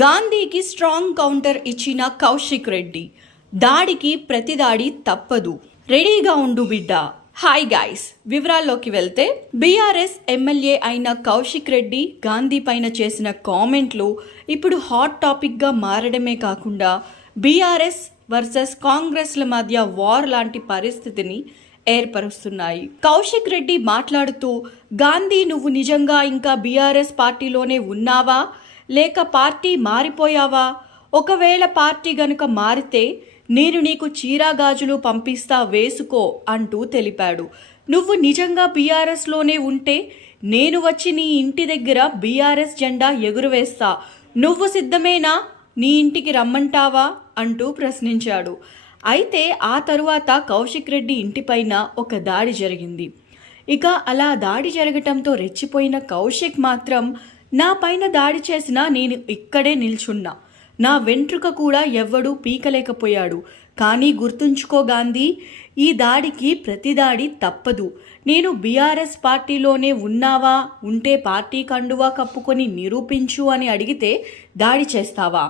గాంధీకి strong counter ఇచ్చిన కౌశిక్ రెడ్డి. దాడికి ప్రతిదాడి తప్పదు, రెడీగా ఉండు బిడ్డ. హాయ్ గైస్, వివరాల్లోకి వెళ్తే బీఆర్ఎస్ ఎమ్మెల్యే అయిన కౌశిక్ రెడ్డి గాంధీ పైన చేసిన కామెంట్లు ఇప్పుడు హాట్ టాపిక్గా మారడమే కాకుండా బీఆర్ఎస్ వర్సెస్ కాంగ్రెస్ల మధ్య వార్ లాంటి పరిస్థితిని ఏర్పరుస్తున్నాయి. కౌశిక్ రెడ్డి మాట్లాడుతూ, గాంధీ నువ్వు నిజంగా ఇంకా బీఆర్ఎస్ పార్టీలోనే ఉన్నావా లేక పార్టీ మారిపోయావా? ఒకవేళ పార్టీ గనుక మారితే నేను నీకు చీరాగాజులు పంపిస్తా, వేసుకో అంటూ తెలిపాడు. నువ్వు నిజంగా బీఆర్ఎస్లోనే ఉంటే నేను వచ్చి నీ ఇంటి దగ్గర బీఆర్ఎస్ జెండా ఎగురవేస్తా. నువ్వు సిద్ధమేనా? నీ ఇంటికి రమ్మంటావా అంటూ ప్రశ్నించాడు. అయితే ఆ తరువాత కౌశిక్ రెడ్డి ఇంటిపైన ఒక దాడి జరిగింది. ఇక అలా దాడి జరగటంతో రెచ్చిపోయిన కౌశిక్ మాత్రం, నా పైన దాడి చేసినా నేను ఇక్కడే నిల్చున్నా, నా వెంట్రుక కూడా ఎవ్వడూ పీకలేకపోయాడు. కానీ గుర్తుంచుకో గాంధీ, ఈ దాడికి ప్రతిదాడి తప్పదు. నేను బీఆర్ఎస్ పార్టీలోనే ఉన్నావా, ఉంటే పార్టీ కండువా కప్పుకొని నిరూపించు అని అడిగితే దాడి చేస్తావా?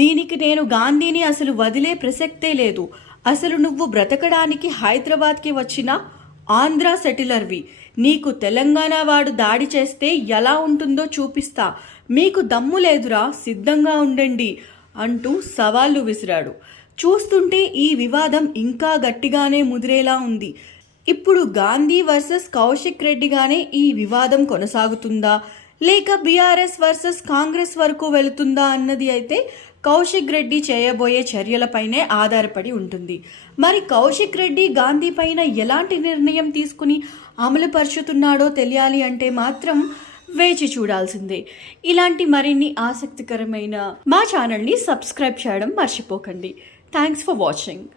దీనికి నేను గాంధీని అసలు వదిలే ప్రసక్తే లేదు. అసలు నువ్వు బ్రతకడానికి హైదరాబాద్కి వచ్చిన ఆంధ్ర సెటిలర్వి. నీకు తెలంగాణ వాడు దాడి చేస్తే ఎలా ఉంటుందో చూపిస్తా. మీకు దమ్ము లేదురా, సిద్ధంగా ఉండండి అంటూ సవాళ్లు విసిరాడు. చూస్తుంటే ఈ వివాదం ఇంకా గట్టిగానే ముదిరేలా ఉంది. ఇప్పుడు గాంధీ వర్సెస్ కౌశిక్ రెడ్డిగానే ఈ వివాదం కొనసాగుతుందా లేక బీఆర్ఎస్ వర్సెస్ కాంగ్రెస్ వరకు వెళుతుందా అన్నది అయితే కౌశిక్ రెడ్డి చేయబోయే చర్యలపైనే ఆధారపడి ఉంటుంది. మరి కౌశిక్ రెడ్డి గాంధీ పైన ఎలాంటి నిర్ణయం తీసుకుని అమలుపరుచుతున్నాడో తెలియాలి అంటే మాత్రం వేచి చూడాల్సిందే. ఇలాంటి మరిన్ని ఆసక్తికరమైన మా ఛానల్ని సబ్స్క్రైబ్ చేయడం మర్చిపోకండి. Thanks for watching.